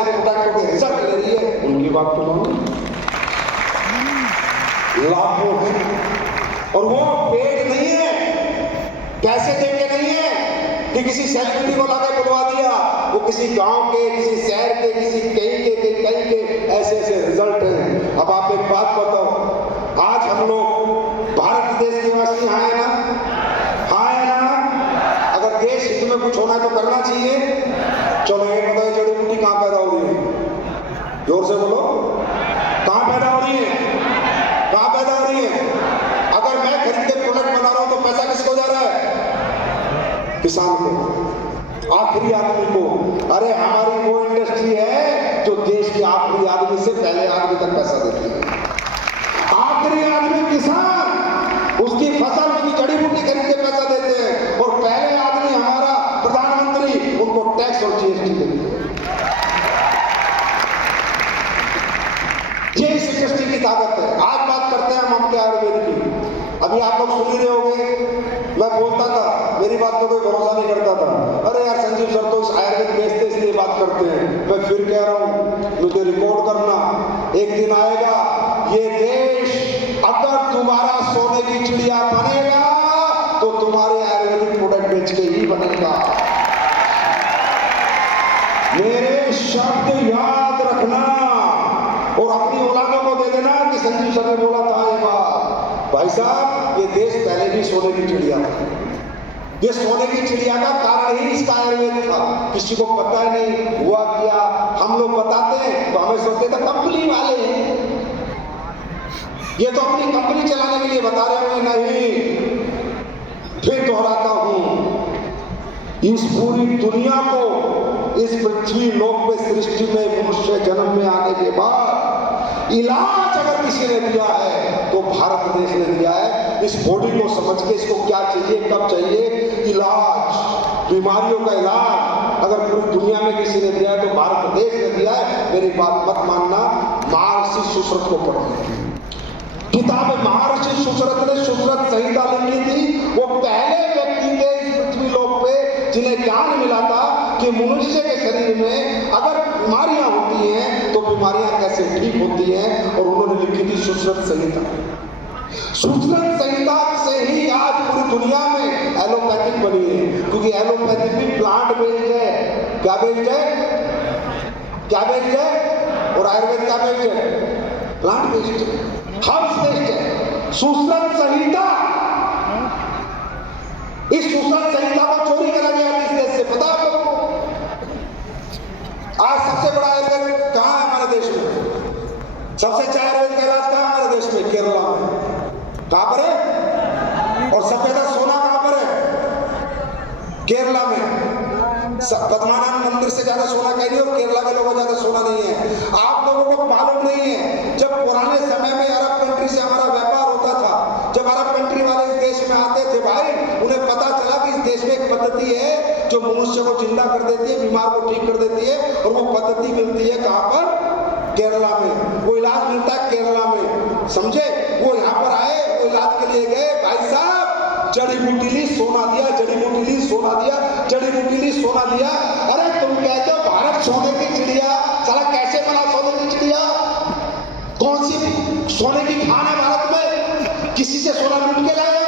हमारे प्रोडक्ट के रिजल्ट ले रही है, उनकी बात तो मानो। लाखों है और वो पेड नहीं है, पैसे देके नहीं है कि किसी सेलिब्रिटी को लाके बुलवा दिया, वो किसी गांव के, किसी शहर के, किसी कहीं के ऐसे ऐसे रिजल्ट हैं। अब आप एक बात बताओ, आज हम लोग भारत देश निवासी हाँ है ना, हाँ है ना? अगर देश हित में कुछ होना है तो करना चाहिए। चलो ये बताओ, जड़ी बूटी कहाँ पैदा हो रही है? जोर से बोलो, कहाँ पैदा हो रही है? कहाँ पैदा हो रही है? अगर मैं खरीद के प्रोडक्ट बना रहा हूं तो पैसा किसको जा रहा है? किसान को, आखिरी आदमी को। अरे हमारी वो इंडस्ट्री है जो देश के आखिरी आदमी से पहले आदमी तक पैसा देती है। आखिरी आदमी किसान, उसकी फसल, उसकी जड़ी बूटी खरीद के पैसा देते हैं, और पहले आदमी हमारा प्रधानमंत्री उनको टैक्स और जीएसटी देते हैं। ये इस इंडस्ट्री की ताकत है। आज बात करते हैं हम अपने आयुर्वेद की। अभी आप लोग सुन ही रहे होंगे, मैं बोलता था, मेरी बात को कोई भरोसा नहीं करता था, अरे यार संजीव सर तो आयुर्वेद बेचते इसलिए बात करते हैं। मैं फिर कह रहा हूं, मुझे रिकॉर्ड करना, एक दिन आएगा ये देश अगर तुम्हारा सोने की चिड़िया बनेगा तो तुम्हारे आयुर्वेदिक प्रोडक्ट बेच के ही बनेगा। मेरे शब्द याद रखना और अपनी औलादों को दे देना कि संजीव सर ने बोला था ये बात। भाई साहब, ये देश पहले भी सोने की चिड़िया था। ये सोने की चिड़िया का कारण ही इसका आयुर्वेद था। किसी को पता नहीं हुआ क्या, हम लोग बताते हैं तो हमें सोचते थे कंपनी वाले हैं, ये तो अपनी कंपनी चलाने के लिए बता रहे हैं। नहीं, फिर दोहराता हूं, इस पूरी दुनिया को, इस पृथ्वी लोक में सृष्टि में मनुष्य जन्म में आने के बाद इलाज अगर किसी ने दिया है तो भारत देश ने दिया है। इस बॉडी को समझ के इसको क्या चाहिए, कब चाहिए, इलाज, बीमारियों का इलाज अगर पूरी दुनिया में किसी ने दिया है तो भारत देश ने दिया है। मेरी बात मत मानना, महर्षि सुश्रुत को पढ़ो, किताब महर्षि सुश्रुत ने सुश्रुत संहिता लिखी थी। वो पहले व्यक्ति थे इस पृथ्वी लोक पे जिन्हें ज्ञान मिला था कि मनुष्य के शरीर में अगर बीमारियां होती हैं तो बीमारियां कैसे ठीक होती हैं, और उन्होंने लिखी थी सुश्रुत संहिता। सुश्रुत संहिता से ही आज पूरी दुनिया में एलोपैथिक बनी है, क्योंकि एलोपैथिक भी प्लांट बेस्ड है। क्या बेस्ड है? क्या बेस्ड है? और आयुर्वेद क्या बेस्ड है? प्लांट बेस्ड है, हर्ब्स बेस्ड है। सुश्रुत संहिता, इस सुश्रुत संहिता को चोरी करा गया इस देश से, पता है आपको? आज सबसे बड़ा आयुर्वेद कहां है हमारे देश में? सबसे अच्छा आयुर्वेद का इलाज कहां हमारे देश में? केरला में। कहां पर है? और सबसे ज्यादा सोना कहां पर है? केरला में। पद्मनाभ मंदिर से ज्यादा सोना कहीं नहीं, और केरला के लोगों ज्यादा सोना नहीं है। आप लोगों को मालूम नहीं है, जब पुराने समय में अरब कंट्री से हमारा व्यापार होता था, जब अरब कंट्री वाले इस देश में आते थे भाई, उन्हें पता चला कि इस देश में एक पद्धति है जो मनुष्य को जिंदा कर देती है, बीमार को ठीक कर देती है, और वो पद्धति मिलती है कहां पर? केरला में। वो इलाज मिलता है केरला में, समझे? वो यहाँ पर आए, वो इलाज के लिए गए, भाई साहब जड़ी बूटी ली, सोना दिया, जड़ी बूटी ली, सोना दिया, जड़ी बूटी ली, सोना दिया। अरे तुम कहते हो भारत सोने की चिड़िया, साला कैसे बना सोने की चिड़िया? कौन सी सोने की खान है भारत में? किसी से सोना लूट के लाया?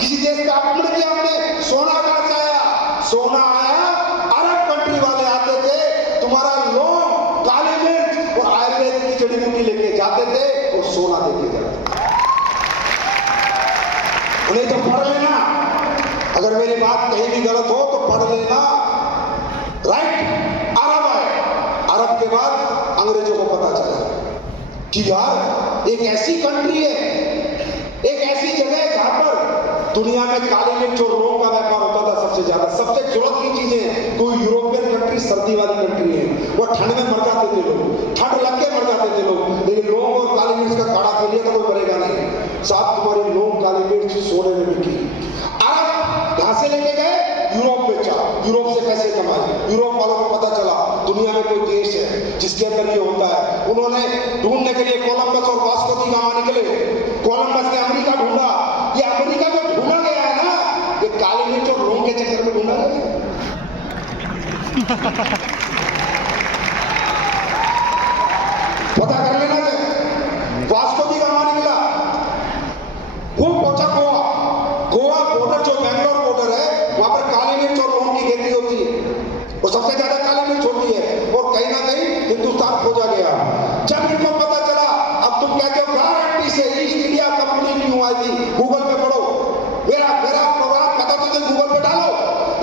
किसी देश पे आक्रमण किया हमने? सोना कहां से आया? सोना आया, अरब कंट्री वाले आते थे, तुम्हारा लौंग, काली मिर्च और आयुर्वेद की जड़ी बूटी लेके जाते थे और सोना लेके जाते थे। उन्हें तो पढ़ लेना, अगर मेरी बात कहीं भी गलत हो तो पढ़ लेना, राइट? अरब आए, अरब के बाद अंग्रेजों को पता चला कि यार एक ऐसी कंट्री है, एक ऐसी जगह है जहां पर दुनिया में काली मिर्च और लौंग का व्यापार होता था सबसे ज्यादा। सबसे जरूरत की चीजें, कोई यूरोपियन कंट्री सर्दी वाली कंट्री है, वो ठंड में मर जाते थे लोग, ठंड लग के मर जाते थे लोग, लेकिन लौंग और काली मिर्च का काढ़ा पी लिया तो कोई मरेगा नहीं। साथ तुम्हारी लौंग काली मिर्च सोने में बिकी। अरब यहां से लेके गए, यूरोप बेचा, यूरोप से पैसे कमाए। यूरोप वालों को पता चला दुनिया में कोई देश है जिसके अंदर ये होता है। उन्होंने ढूंढने के लिए कोलंबस और वास्को दी गामा निकले। कोलंबस ने अमेरिका ढूंढा। ये अमेरिका जो ढूंढा गया है ना, ये काली मिर्च और लौंग के चक्कर में ढूंढा गया। सब खोजा गया। जब इनको पता चला, अब तुम कहते हो गारंटी से ईस्ट इंडिया कंपनी क्यों आई थी, गूगल पे पढ़ो, मेरा प्रोग्राम पता तो गूगल पे डालो।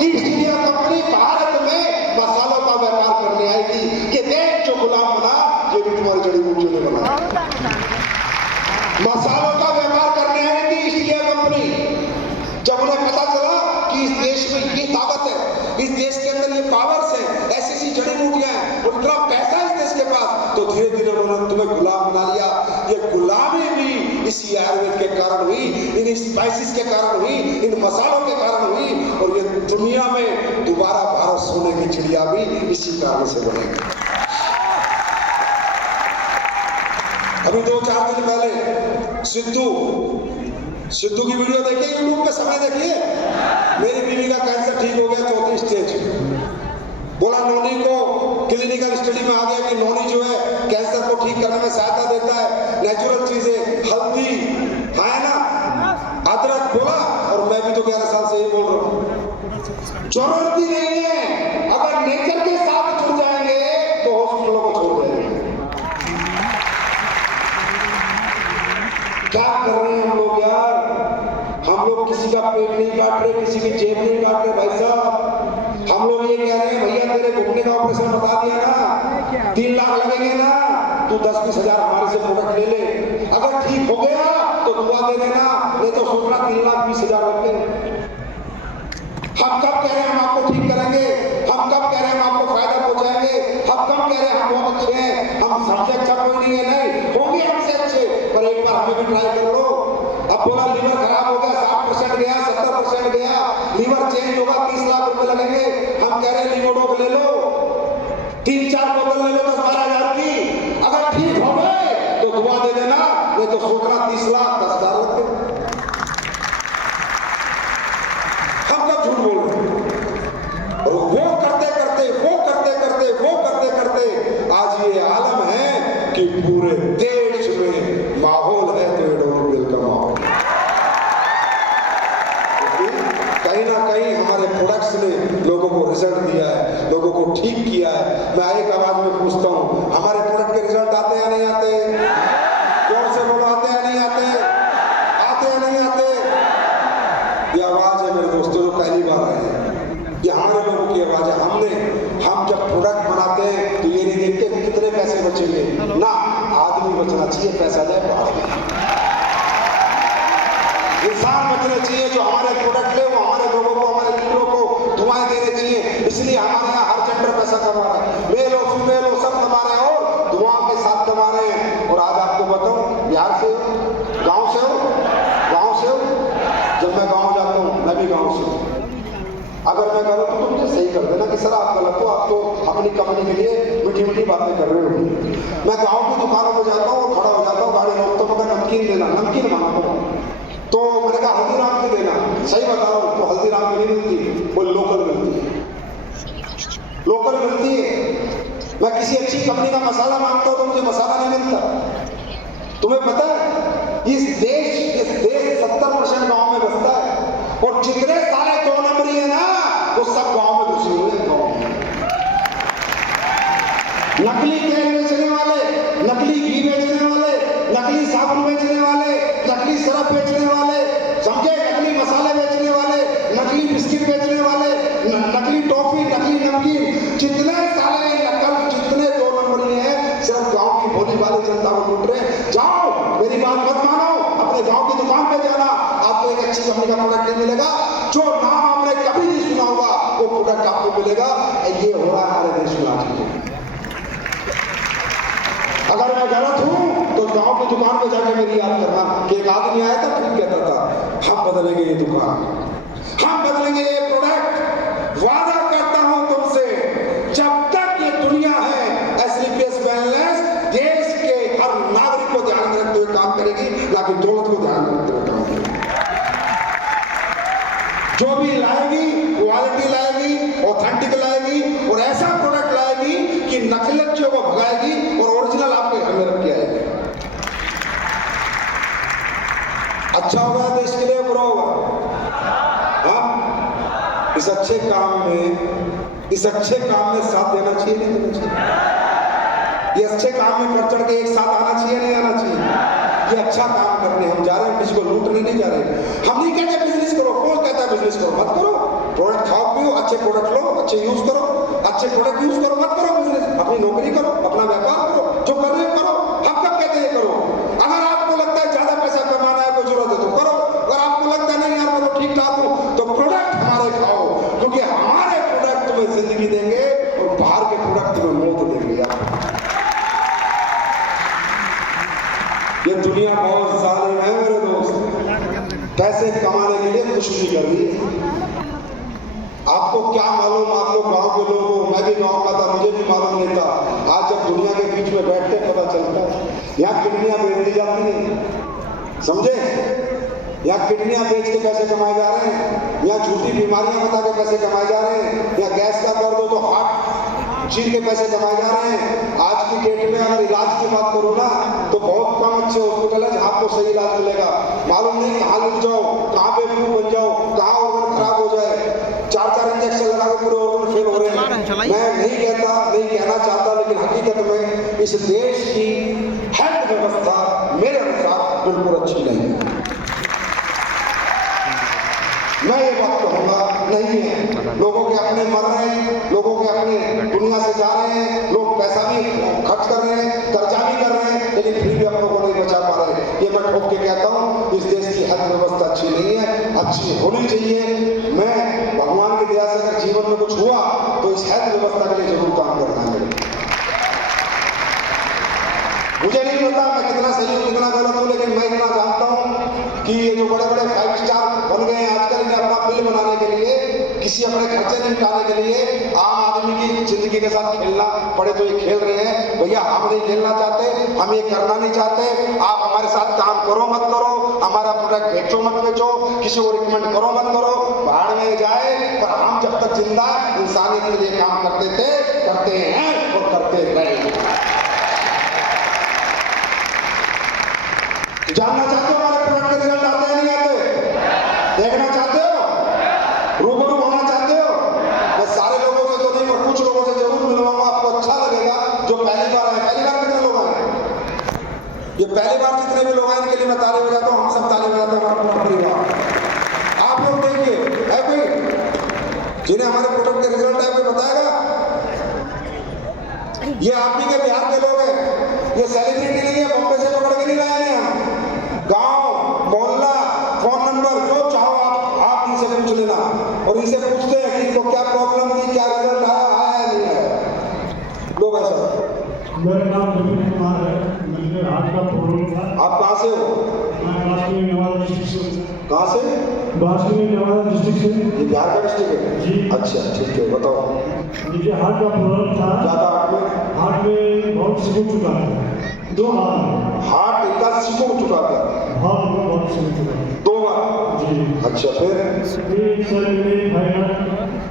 ईस्ट इंडिया कंपनी भारत में मसालों का व्यापार करने आई थी। ये देश जो गुलाम बना, ये भी तुम्हारी जड़ी बूटियों ने बना। मसालों का व्यापार करने आई थी ईस्ट इंडिया कंपनी। जब उन्हें पता चला कि इस देश में ये ताकत है, इस देश के अंदर ये पावर्स हैं, ऐसी ऐसी जड़ी बूटियां हैं और इतना पैसा है इस देश के पास, तो धीरे धीरे उन्होंने तुम्हें गुलाम बना लिया। ये गुलामी भी इसी आयुर्वेद के कारण हुई, इन स्पाइसेस के कारण हुई, इन मसालों के कारण हुई। और ये दुनिया में दोबारा भारत सोने की चिड़िया भी इसी कारण से बनेगी। अभी 2-4 दिन पहले सिद्धू की वीडियो देखिए, यूट्यूब पे समय देखिए। मेरी बीवी का कैंसर ठीक हो गया 4थी स्टेज। बोला नोनी को क्लिनिकल स्टडी में आ गया कि नोनी जो है कैंसर को ठीक करने में सहायता देता है, नेचुरल चीजें, हल्दी है ना, अदरक बोला। और मैं भी तो 11 साल से ही बोल रहा हूं, जरूरत ही नहीं है। अगर नेचर के साथ जुड़ जाएंगे तो हॉस्पिटलों को छोड़ देंगे। क्या कर रहे हैं हम लोग यार? हम लोग किसी का पेट नहीं काट रहे, किसी की जेब नहीं काट रहे भाई साहब। हम लोग ये कह रहे हैं भैया तेरे घुटने का ऑपरेशन बता दिया ना, 3 लाख लगेंगे ना, तू 10-20 हजार हमारे से प्रोडक्ट ले ले। अगर ठीक हो गया तो दुआ दे देना, नहीं तो सोचना 3,20,000 लग गए। हम कब कह रहे हैं हम आपको ठीक करेंगे, हम कब कह रहे हैं हम आपको फायदा पहुंचाएंगे, हम कब कह रहे हैं हम बहुत अच्छे हैं, हम सबसे अच्छा कोई नहीं है। नहीं होंगे हमसे अच्छे, पर एक बार हमें भी ट्राई कर लो। अब बोला लीवर खराब हो गया, 60% गया, 70% गया, लीवर चेंज होगा, 30 लाख रुपए लगेंगे। हम कह रहे हैं लिमोडोक ले लो, 3-4 बोतल ले लो 10-12 हजार की। अगर ठीक हो गए तो दुआ दे देना, नहीं तो सोचना 30 लाख 10 हजार लगते। हम कब झूठ बोल रहे हैं? और वो करते करते आज ये आलम है कि पूरे देश में माहौल है तो एडोबिल का माहौल। कहीं ना कहीं हमारे प्रोडक्ट्स ने लोगों को रिजल्ट दिया है, लोगों को ठीक किया है। मैं एक आवाज में पूछता हूं, हमारे प्रोडक्ट के रिजल्ट आते हैं नहीं आते? जोर से बोलो, आते हैं नहीं आते? आते हैं नहीं आते? ये आवाज है मेरे दोस्तों जो पहली बार आए हैं, ये हमारे लोगों की आवाज है। हम जब प्रोडक्ट बनाते हैं तो ये नहीं देखते कितने पैसे बचेंगे ना, आदमी बचना चाहिए, पैसा जाए बाद में। इंसान बचना चाहिए जो हमारे प्रोडक्ट ले, वो हमारे लोगों को, हमारे लीडरों को दुआएं देने चाहिए। इसलिए हमारे यहाँ हर जेंडर पैसा कमा रहा है, मेल हो फीमेल हो सब कमा रहे हैं और दुआओं के साथ कमा रहे हैं। और आज आपको बताऊं, बिहार से हो, गाँव से हो, जब मैं गाँव जाता हूँ, मैं भी गाँव से हूँ, अगर मैं करूँ तो मुझे सही कर देना कि सर आप गलत हो, आप तो अपनी कंपनी के लिए मीठी मीठी बातें कर रहे हो। मैं गांव की दुकानों में जाता हूँ और खड़ा हो जाता हूँ, गाड़ी रोकता हूँ, मैं नमकीन देना, नमकीन मांगता हूँ, तो मैंने कहा हल्दीराम की देना। सही बता रहा हूँ, तो हल्दीराम की नहीं मिलती, वो लोकल मिलती है, लोकल मिलती है। मैं किसी अच्छी कंपनी का मसाला मांगता हूँ तो मुझे मसाला नहीं मिलता। तुम्हें पता है इस देश 70% गाँव में बसता है और जितने सारे 2 नंबरी है ना वो सब गांव में घुसे हुए हैं। गांव में नकली तेल बेचने वाले, नकली घी बेचने वाले, नकली साबुन बेचने वाले, नकली सरफ बेचने वाले, समझे, नकली मसाले बेचने वाले, नकली बिस्किट बेचने वाले, नकली टॉफी, नकली नमकीन, जितने सारे नकल, जितने 2 नंबरी हैं, सिर्फ गांव की भोली वाली जनता को लूट रहे। जाओ, मेरी बात मत मानो, अपने गांव की दुकान पे जाना, आपको एक अच्छी कंपनी का प्रोडक्ट नहीं मिलेगा, जो नाम आपने कभी नहीं सुना होगा वो प्रोडक्ट आपको मिलेगा। ये हो रहा है हमारे देश में आज। अगर मैं गलत हूं तो गांव की दुकान पे जाकर मेरी याद करना कि एक आदमी आया था, फिर कहता था हम बदलेंगे ये दुकान, हम बदलेंगे ये प्रोडक्ट, वादा करता हूं तुमसे, जब तक ये दुनिया है एसलीपीएस वेलनेस देश के हर नागरिक को ध्यान में रखते हुए काम करेगी, ना कि दौलत को ध्यान में रखते हुए काम करेगी। जो भी लाएगी क्वालिटी लाएगी, ऑथेंटिक लाएगी और ऐसा प्रोडक्ट लाएगी कि नकलचियों को भगाएगी और ओरिजिनल आपके घर में रख के आएगी। अच्छा होगा देश के लिए, बुरा होगा? हाँ, इस अच्छे काम में साथ देना चाहिए, नहीं देना चाहिए? ये अच्छे काम में कर चढ़ के एक साथ आना चाहिए, नहीं आना चाहिए? ये अच्छा काम करने हम जा रहे हैं, किसी को लूटने नहीं जा रहे। हम नहीं कहते बिजनेस करो, कौन कहता है बिजनेस करो? मत करो। प्रोडक्ट खाओ पियो, अच्छे प्रोडक्ट लो, अच्छे यूज करो, अच्छे प्रोडक्ट यूज करो, मत करो बिजनेस। अपनी नौकरी करो, अपना व्यापार करो, जो कर रहे हो करो। हम कब कहते हैं करो? अगर आपको लगता है ज्यादा पैसा कमाना है, कोई जरूरत है तो करो। अगर आपको लगता है नहीं यार मैं तो ठीक ठाक हूं, तो प्रोडक्ट हमारे खाओ, क्योंकि हमारे प्रोडक्ट में जिंदगी देंगे और बाहर के प्रोडक्ट में मौत देंगे। ये दुनिया बहुत जालिम है मेरे दोस्त, पैसे कमाने के लिए कुछ नहीं कर रही है। आपको क्या मालूम, आप लोग गांव के लोगों, मैं भी गांव का था, मुझे भी मालूम नहीं था। आज जब दुनिया के बीच में बैठते पता चलता है यहाँ किडनियां बेच दी जाती है, समझे? यहाँ किडनियां बेच के पैसे कमाए जा रहे हैं, यहाँ झूठी बीमारियां बता के पैसे कमाए जा रहे हैं, यहाँ गैस का दर्द हो तो हार्ट चीर के पैसे कमाए जा रहे हैं। आज की डेट में अगर इलाज की बात करूँ ना तो बहुत कम अच्छे हॉस्पिटल है जहाँ आपको सही इलाज मिलेगा। मालूम नहीं कहाँ लुट जाओ, कहाँ बेवकूफ बन जाओ, कहाँ ऑर्गन खराब हो जाए। 4-4 इंजेक्शन लगा के पूरे ऑर्गन फेल हो रहे हैं। मैं नहीं कहता, नहीं कहना चाहता, लेकिन हकीकत में इस देश की हेल्थ व्यवस्था मेरे अनुसार बिल्कुल अच्छी नहीं है। मैं ये बात कहूंगा नहीं है। लोगों के अपने मर रहे हैं, लोगों के अपने दुनिया से जा रहे हैं, लोग पैसा भी खर्च कर रहे हैं, कर्जा भी कर रहे हैं, लेकिन फिर भी अपनों को नहीं बचा पा रहे। ये मैं ठोक के कहता हूँ इस देश की हेल्थ व्यवस्था अच्छी नहीं है, अच्छी होनी चाहिए। मैं भगवान की दया से अगर जीवन में कुछ हुआ तो इस हेल्थ व्यवस्था के लिए जरूर काम करना है। मुझे नहीं पता मैं कितना सही हूँ कितना गलत हूँ, लेकिन मैं इतना जानता हूँ कि ये जो बड़े बड़े 5 स्टार बन गए हैं आजकल, इन्हें अपना बिल बनाने के लिए, किसी अपने खर्चे निपटाने के लिए आम आदमी की जिंदगी के साथ खेलना पड़े तो ये खेल रहे हैं। भैया हम नहीं खेलना चाहते, हम ये करना नहीं चाहते। आप हमारे साथ काम करो मत करो, हमारा प्रोडक्ट बेचो मत बेचो, किसी को रिकमेंड करो मत करो, बाहर में जाए, पर हम जब तक जिंदा इंसानियत के लिए काम करते थे, करते हैं और करते रहेंगे। जानना चाहते हो हमारे प्रोडक्ट के रिजल्ट आते हैं नहीं आते? देखना चाहते हो? रूबरू होना चाहते हो? मैं सारे लोगों से तो नहीं, पर कुछ लोगों से जरूर मिलवाऊंगा, आपको अच्छा लगेगा। जो पहली बार आए, पहली बार कितने लोग आए? ये पहली बार जितने भी लोग आए इनके लिए मैं ताली बजाता हूँ, हम सब ताली बजाते हैं हमारा परिवार। आप लोग देखिए, है कोई जिन्हें हमारे प्रोडक्ट के रिजल्ट है, कोई बताएगा? ये आप ही के बिहार के लोग हैं, ये सेलिब्रिटी नहीं है, बॉम्बे से पकड़ के नहीं लाए हैं हम। गांव मोहल्ला फोन नंबर जो चाहो आप इनसे पूछ लेना, और इनसे पूछते हैं कि इनको क्या प्रॉब्लम थी, क्या रिजल्ट आया नहीं आया। लोग ऐसा। मेरा नाम विपिन कुमार है, मुझे हार्ट का प्रॉब्लम था। आप कहाँ से हो? मैं बांसुरी नेवादा डिस्ट्रिक्ट से। कहाँ से? बांसुरी नेवादा डिस्ट्रिक्ट से। ये बिहार का डिस्ट्रिक्ट है जी। अच्छा ठीक है, बताओ। मुझे हार्ट का प्रॉब्लम था। क्या था हार्ट में? हार्ट में बहुत सिकुड़ चुका था, 2 बार हार्ट इतना सिकुड़ चुका था, बहुत सिकुड़ चुका था 2 बार जी। अच्छा फिर सर मेरे फाइनल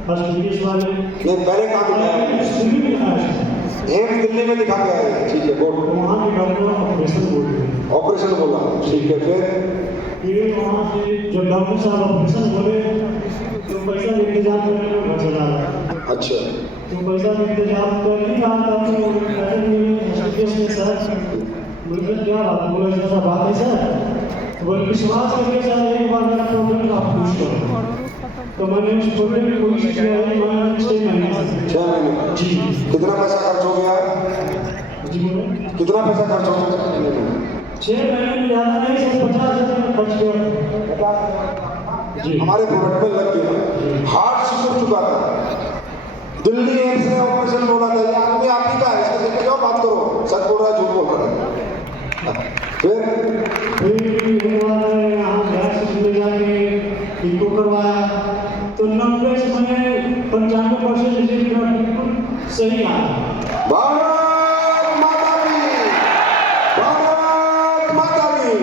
फर्स्ट इंग्लिश वाले ये पहले कहाँ दिखाया? दिल्ली में दिखा के आए, ठीक है बोल। वहाँ के डॉक्टर ऑपरेशन बोल रहे, ऑपरेशन बोला, ठीक है फिर वहाँ से जब डॉक्टर साहब ऑपरेशन बोले तो पैसा का इंतजाम करने में घर चला गया। अच्छा तो पैसा का इंतजाम कर ही रहा था तो पैसे नहीं सर, मुझे क्या बात बोला, ऐसा बात है सर? बोले विश्वास करके सर एक बार मेरा प्रॉब्लम आप पूछ करो। तो मैंने उस प्रॉब्लम की कोशिश किया है, मैं 6 महीने 6 महीने जी। कितना पैसा खर्च हो गया? जी बोले कितना पैसा खर्च हो गया? 6 महीने में ज़्यादा नहीं सर, 50,000 खर्च किया जी। हमारे प्रोडक्ट में लग गया, हार्ट सिकुड़ चुका था, दिल्ली एम्स ने ऑपरेशन बोला था। ये आदमी आप ही का है, इसको देख के जाओ बात करो, सच बोल रहा है झूठ बोल रहा है। फिर यहाँ गैस ले जाके इनको करवाया तो 90 से मैंने 95% रिजल्ट बिल्कुल सही आया। भारत माता की, भारत माता की।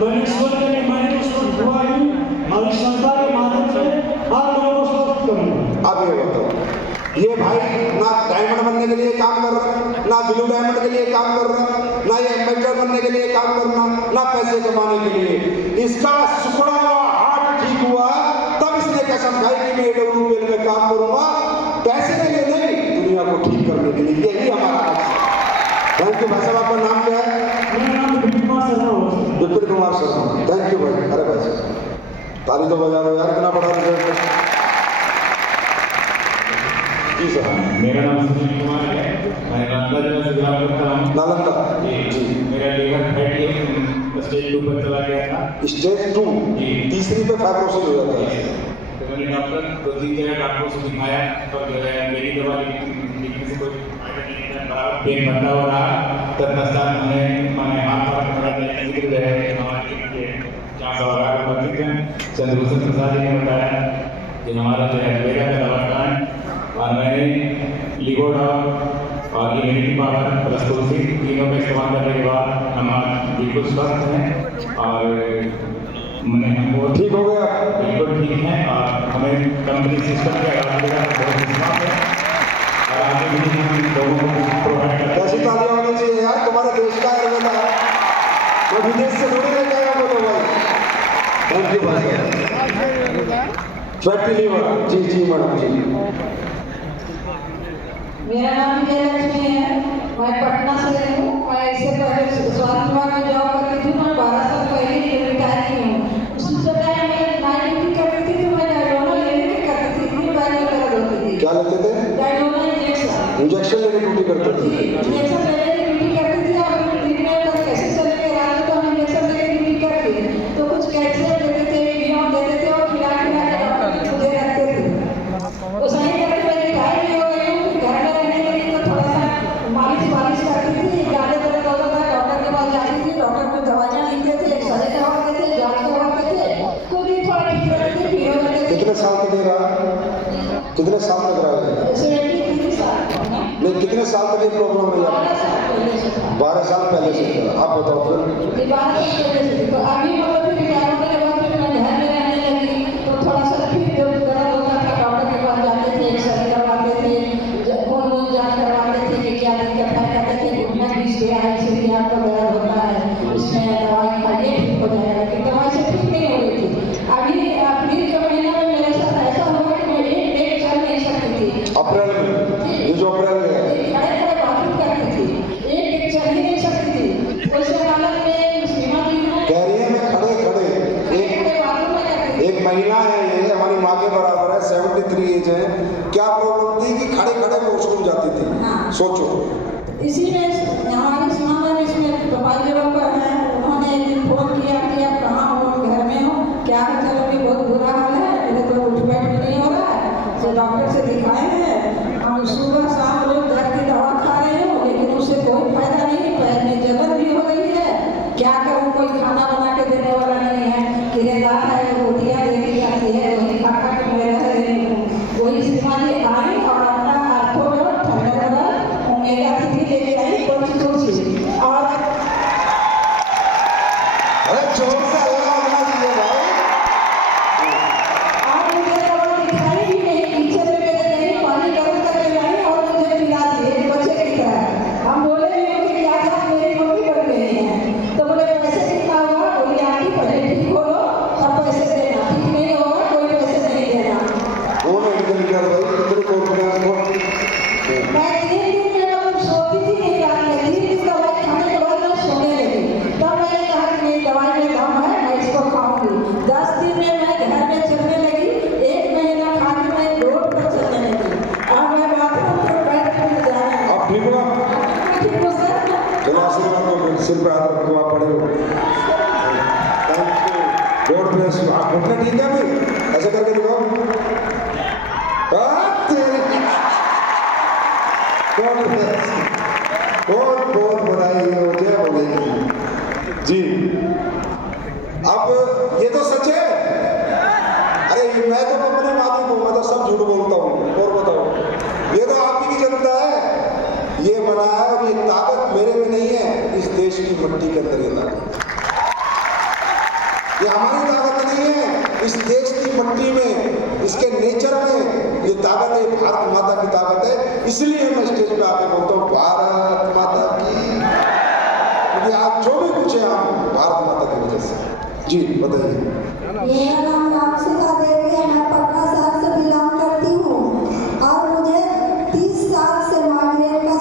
मैंने सोचा कि मैंने उसको दुआ की और इस संस्था के माध्यम से आप लोगों को स्वागत करूँगा। अब ये बताओ, ये भाई ना डायमंड बनने के लिए काम कर रहा है, ना ब्लू डायमंड के लिए काम कर रहा है, ना ये एम्बेसडर बनने के लिए काम करना, ना पैसे कमाने के लिए। इसका सुखड़ा हुआ हार्ट ठीक हुआ तब इसने कसम खाई कि मैं AWL में काम करूंगा, पैसे के लिए नहीं, दुनिया को ठीक करने के लिए, यही हमारा। थैंक यू भाई साहब। आपका नाम क्या है? मेरा नाम विपिन कुमार शर्मा है। विपिन कुमार शर्मा, थैंक यू भाई। अरे भाई साहब ताली तो बजा दो यार, इतना बड़ा रिजल्ट। जी सर। मेरा नाम सुनील कुमार है, मैं नालंदा जिला से बिलोंग करता हूँ। नालंदा जी, मेरा लीवर फैटी स्टेज 2 पर चला गया था। स्टेज 2 जी। तीसरी पे फाइब्रोसिस हो जाता है। तो मैंने डॉक्टर 2-3 जगह डॉक्टरों से दिखाया, तो जो है मेरी दवा लिखने से कोई फायदा नहीं है, बराबर पेन बनता हो रहा। तत्पश्चात मैंने हाथ पर जो है हमारे चांस हो रहा है चंद्रभूषण प्रसाद जी ने बताया कि हमारा जो है एलोवेरा का दवा खाएं, और मैंने लिगोडॉल और इम्यूनिटी पावर प्लस तुलसी तीनों का इस्तेमाल करने के बाद हम बिल्कुल स्वस्थ हैं और मैंने हमको ठीक हो गया? बिल्कुल ठीक है। और हमें कंपनी सिस्टम के बहुत विश्वास है और आगे भी हम लोगों को प्रोवाइड करते कैसी तालियां होनी चाहिए यार, तुम्हारे देश का आयुर्वेद है, मैं विदेश से थोड़ी लेके आया बोलो भाई। थैंक यू भाई। फैटी लीवर, जी जी मैडम जी। मेरा नाम विजयलक्ष्मी है, मैं पटना से हूँ। मैं इससे पहले स्वास्थ्य विभाग में जॉब करती थी। मैं 12 साल पहले रिटायर की हूँ। उसी समय मैं नाइट ड्यूटी करती थी, तो मैं डायलोना लेने की करती थी, इतनी बार में दर्द होती थी। क्या लेते थे? डायलोना इंजेक्शन। इंजेक्शन लेके ड्यूटी करते थे? इंजेक्शन लेने की ड्यूटी करती थी। और ट्रीटमेंट कैसे चलेंगे रात को, हम इंजेक्शन लेके ड्यूटी करते तो कुछ कैल्शियम देते थे, विटामिन देते थे और खिला खिला के डॉक्टर मुझे रखते थे। तो सही करके मैं रिटायर भी हो गई हूँ। घर में रहने लगी तो थोड़ा सा मालिश करती थी, ज़्यादा दर्द होता था डॉक्टर के पास जाती थी, डॉक्टर को दवाइयाँ लिखते थे, एक्सरे करवाते थे, जांच करवाते थे, खुद ही थोड़ा ठीक रहती थी, फिर हो जाते थे। कितने साल तक रहा? कितने साल तक रहा? 73 साल नहीं, कितने साल तक ये प्रॉब्लम है? 12 साल पहले से था। 12 साल पहले से था। आप बताओ फिर। ये 12 साल पहले से थी। तो अभी मतलब फिर रिटायर होने के बाद फिर मैं घर में रहने लगी तो थोड़ा सा फिर जो दर्द होता था डॉक्टर के पास जाते थे, एक्सरे करवाते थे, खून वून जांच करवाते थे कि क्या दिक्कत है, कहते थे घुटना घिस गया है इसलिए आपको दर्द होता है, इसमें दवाई खाइए ठीक हो जाएगा। लेकिन दवाई से ठीक नहीं हो रही थी। अभी अप्रैल के महीने में मेरे साथ ऐसा हुआ कि मैं एक डेढ़ चल नहीं सकती थी। अप्रैल में? ये जो अप्रैल में है? खड़े खड़े बाथरूम करती थी, एक चल ही नहीं सकती थी। वैसे हालत में सीमा भी कह रही है मैं खड़े खड़े एक महीना है, ये हमारी माँ के बराबर है, 73 एज है। क्या प्रॉब्लम थी कि खड़े खड़े वॉशरूम जाती थी? हाँ। सोचो। इसी में हमारे सीमा में इसमें गोपाल जगह पर है, उन्होंने एक दिन फोन किया कि आप कहाँ हो, घर में हो, क्या है? चलो अभी बहुत बुरा हाल है, मेरे को उठ बैठ भी नहीं हो रहा है, तो डॉक्टर से दिखाए हैं। हम सुबह शाम लोग दर्द की दवा खा रहे हो, लेकिन उससे कोई फायदा नहीं, पैर में जलन भी हो रही है। क्या करूँ, कोई खाना बना के देने वाला नहीं है, किराएदार है, रोटियाँ देनी जाती है, वही खा खा के मैं रह रही हूँ। वही सीमा जी आई और अपना आँखों में ठंडा लगा ओमेगा 3 लेके आई, तुलसी और अरे जोर से अल्लाह होना चाहिए भाई। आप मुझे दवा दिखाई भी नहीं, पीछे से मेरे नहीं पानी गर्म करके लाई और मुझे पिला दिए बच्चे की तरह। हम बोले भी हो कि क्या था, मेरी मम्मी बन गई है। तो बोले पैसे कितना होगा? बोली आंटी पहले ठीक हो लो तब पैसे देना, ठीक नहीं होगा कोई पैसे नहीं देना। वो नहीं निकल भाई, कितनी कॉन्फिडेंस को। मैं 3 दिन में मतलब सोती थी नहीं रात में, 3 दिन दवाई खाने के बाद मैं सोने लगी। तब मैंने कहा कि नहीं दवाई में दम है, मैं इसको खाऊंगी। 10 दिन में मैं घर में चलने लगी, 1 महीना खा के मैं रोड पर चलने लगी और मैं बाथरूम पर बैठ कर जाना। आप ठीक हो? ठीक हो सर? चलो आशीर्वाद दो, सिर पे हाथ रखो, आप पड़े हो। Thank you. रोड पे आप घुटना ठीक है अभी? ऐसा करके दिखाओ। बहुत बहुत बधाई हो, जय बोले जी। अब ये तो सच है। अरे मैं तो कंपनी मालिक हूँ, मैं तो सब झूठ बोलता हूँ। और बताओ, ये तो आप ही की जनता है, ये बनाया और ये ताकत मेरे में नहीं है, इस देश की मिट्टी के अंदर ये ताकत। ये हमारी ताकत नहीं है, इस देश की मिट्टी में, इसके नेचर में ये ताकत है, भारत माता की ताकत है। इसलिए मैं स्टेज पे आके बोलता हूँ भारत माता की, क्योंकि आप जो भी कुछ है हम भारत माता की वजह से। जी बताइए। मेरा नाम रामशिखा देवी है, मैं पटना शहर से बिलोंग करती हूँ और मुझे 30 साल से माइग्रेन का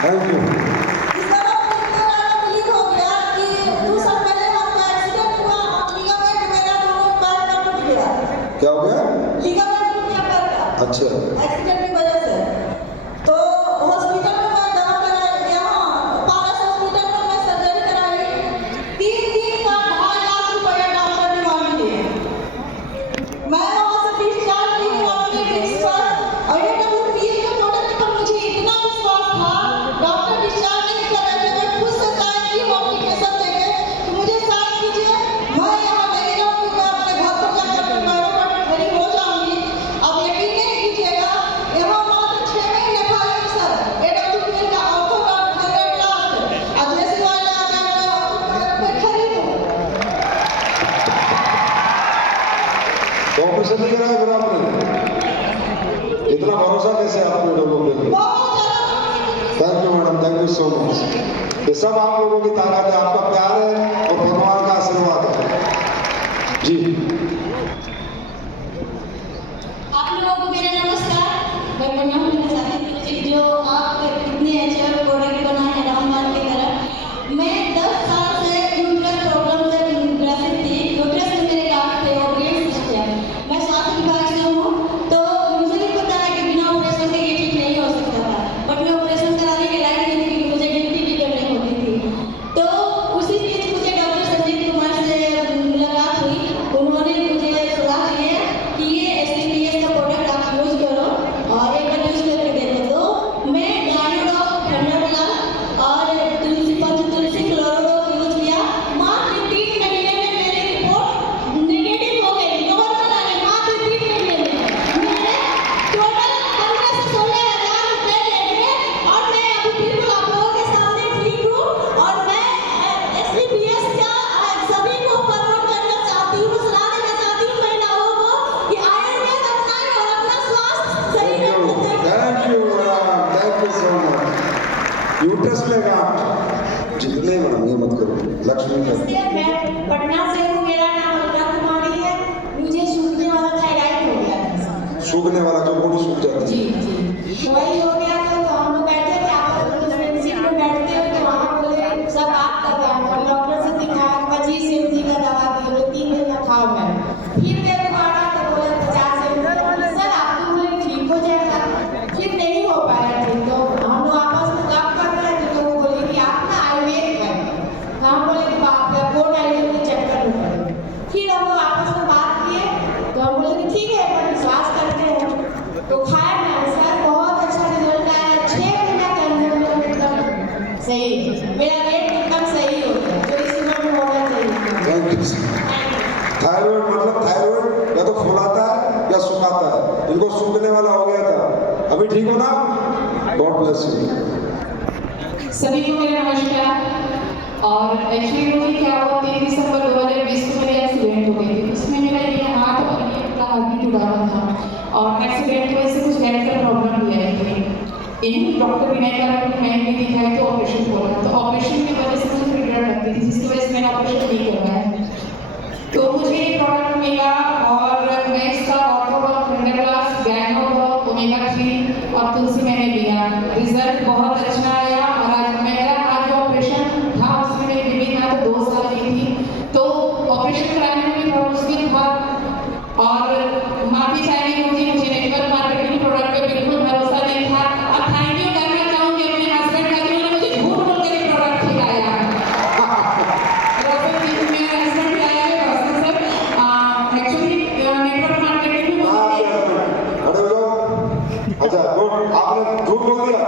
थैंक यू। इसका मतलब इतना ज़्यादा क्लिक हो गया कि 2 साल पहले आपका एक्सीडेंट हुआ और लिगामेंट मेरा दोनों पैर का टूट गया। क्या हो गया? लिगामेंट टूट गया पैर का। अच्छा। एक्सीडेंट की वजह से। तो हॉस्पिटल में मैं दवा कराई, यहाँ पारस हॉस्पिटल में मैं सर्जरी कराई। 3 दिन का 2.5 लाख रुपया डॉक्टर ने मांग लिए। मैं वहाँ से डिस्चार्ज नहीं हुआ अपने फिक्स पर और ये WPL के प्रोडक्ट पर मुझे इतना विश्वास था, डॉक्टर डिस्चार्ज नहीं कर रहे थे, मैं खुद से साइन की एप्लीकेशन देके कि मुझे साइन कीजिए, मैं यहाँ नहीं रहूँगी, मैं अपने घर पर जाकर अपने पैरों पर खड़ी हो जाऊँगी। अब यकीन नहीं कीजिएगा, यहाँ मात्र 6 महीने खाई सर AWPL का ऑर्थोडॉक्ट 100 लास्ट और जैसे वाले आ गए मैं पैर पे खड़ी हूँ। तो ऑपरेशन नहीं कराया फिर आपने? इतना भरोसा कैसे आपने लोगों पे? बहुत ज़्यादा thank you madam, thank you so much. ये सब आप लोगों की ताकत है, आपका प्यार है और भगवान का आशीर्वाद है। जी आप लोगों को मेरा नमस्कार। मैं प्रणाम करना चाहती हूँ कि जो आप इतने अच्छे प्रोडक्ट बनाए हैं रामबान की तरह। मैं 10 साल से यूट्रस प्रॉब्लम से ग्रसित थी। यूट्रस में मेरे गांठ थे और ब्रेन सिस्ट है। मैं स्वास्थ्य विभाग से हूँ, तो मुझे नहीं पता है कि बिना ऑपरेशन के ये ठीक नहीं हो सकता था। बट मैं ऑपरेशन कराने के लायक नहीं थी क्योंकि मुझे ड्यूटी भी करनी होती थी। तो उसी बीच मुझे डॉक्टर संजीव कुमार से मुलाकात हुई। उन्होंने मुझे सलाह दी है कि ये SCPS का प्रोडक्ट आप यूज़ करो और एक बार यूज़ करके देखो। तो मैं गायोडॉक 100 लाख और तुलसी क्लोरोडॉक यूज़ किया। मात्र 3 महीने में मेरी रिपोर्ट नेगेटिव हो गई, नॉर्मल आ गई। मात्र 3 महीने में मेरे टोटल 15 से 16,000 रुपये लगे और मैं अभी बिल्कुल आप लोगों के सामने ठीक हूँ। और मैं SCPS का सभी को प्रमोट करना चाहती हूँ, सलाह देना चाहती हूँ महिलाओं को कि आयुर्वेद अपनाएं और अपना स्वास्थ्य सही रखें। Thank you madam, thank you so much. Uterus में गांठ जितने मैडम ये मत करो, लक्ष्मी का मैं पटना से हूँ, मेरा नाम अनुराग कुमारी है। मुझे सूखने वाला थायराइड हो गया था। सूखने वाला जो बॉडी सूख जाती जी है। जी, तो वही हो गया था। तो हम लोग बैठे थे आपस में फ्रेंडशिप में बैठते हुए, तो वहाँ बोले सब बात कर रहा है। डॉक्टर से दिखाया, 25 mg का दवा दी, बोले 3 दिन का खाओ। मैं फिर गए दोबारा तो बोले 50 mg। सर आप तो बोले ठीक हो जाएगा, फिर नहीं हो पाया ठीक। तो हम लोग आपस में बात कर रहे थे, तो वो बोले कि आप ना आयुर्वेद करें। तो हम बोले कि बाप रे कौन आयुर्वेद में चक्कर में पड़े। फिर हम लोग आपस में बात किए, तो हम बोले कि ठीक है एक बार विश्वास करते हैं। तो खाया मैंने सर, बहुत अच्छा रिजल्ट आया। 6 महीने के अंदर एकदम सही, मेरा रेट एकदम सही हो गया जो इस उम्र में होना चाहिए। Thank you. थायराइड मतलब थायराइड या तो फुलाता है या सुखाता है, इनको सूखने वाला हो गया था, अभी ठीक हो ना? God bless you. सभी को मेरा नमस्कार। और एक्चुअली मुझे क्या हुआ, 3 दिसंबर 2020 को मेरी एक्सीडेंट हो गई थी। उसमें मेरा ये हाथ और ये पूरा हड्डी टूटा हुआ था और एक्सीडेंट की वजह से कुछ मेडिकल प्रॉब्लम भी आई थी। इन डॉक्टर विनय कारण मैंने भी दिखाया तो ऑपरेशन बोला, तो ऑपरेशन की वजह से मुझे फिर डर लगती थी, जिसकी वजह से मैंने ऑपरेशन नहीं करवाया। तो मुझे ये प्रोडक्ट मिला और मैं इसका ऑर्थोडॉक 100 लाख, गायनोडॉक, ओमेगा 3 और तुलसी मैंने लिया। रिजल्ट बहुत अच्छा आया और आज मेरा आज ऑपरेशन था, उसमें मेरी बेबी था तो 2 साल की थी। तो ऑपरेशन कराने में भी थोड़ा मुश्किल था और माफी चाहिए मुझे नेटवर्क मार्केटिंग प्रोडक्ट पे बिल्कुल भरोसा नहीं था। अब थैंक यू करना चाहूँगी अपने हस्बैंड का, जिन्होंने मुझे झूठ बोल कर ये प्रोडक्ट खिलाया। मेरा हस्बैंड खिलाया है रोशन सर। एक्चुअली नेटवर्क मार्केटिंग में अरे भैया, अच्छा गुड, आपने झूठ बोल दिया,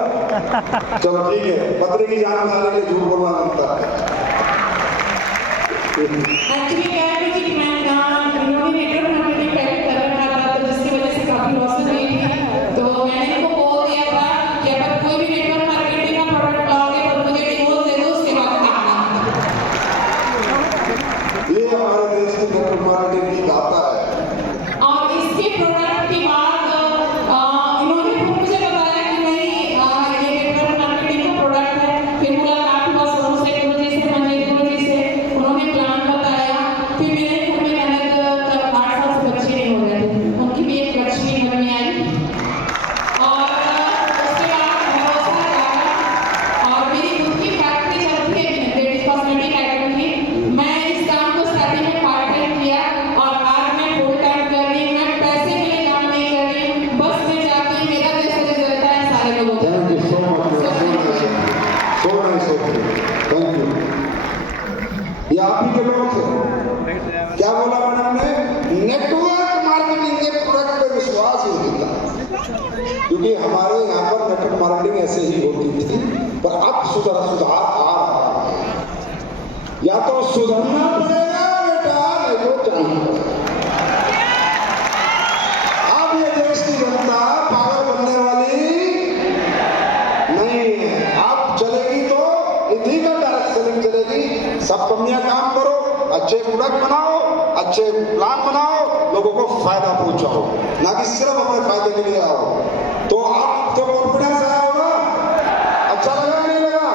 चलो ठीक है, पत्रे की जान बचाने के लिए झूठ बोलना बनता है। एक्चुअली क्या है कि मैं इन्होंने नेटवर्क मार्केटिंग पहले कर रखा था, तो जिसकी वजह से काफ़ी लॉसेस हुई थी। तो मैंने इनको बोल दिया था कि अगर कोई भी नेटवर्क मार्केटिंग का प्रोडक्ट लाओगे तो मुझे डिवोर्स दे दो, उसके बाद आना। ये हमारे देश की नेटवर्क मार्केटिंग की गाथा है। और इसके प्रोडक्ट के बाद इन्होंने खुद मुझे बताया कि नहीं ये नेटवर्क मार्केटिंग का प्रोडक्ट है। फिर मुलाकात हुआ सोनू सेठ गुरुजी से, मंजीत गुरुजी से, उन्होंने प्लान बताया। फिर मैंने खुद ऐसे ही होती थी, पर अब सुधार आ रहा है। या तो सुधरना पड़ेगा बेटा, नहीं तो जाना पड़ेगा। अब ये देश की जनता पागल बनने वाली नहीं है। अब चलेगी तो इतनी का डायरेक्ट सेलिंग चलेगी। सब कंपनियां काम करो, अच्छे प्रोडक्ट बनाओ, अच्छे प्लान बनाओ, लोगों को फायदा पहुंचाओ, ना कि सिर्फ अपने फायदे के लिए आओ। तो आप तो कॉन्फिडेंस आया होगा, अच्छा लगा नहीं लगा?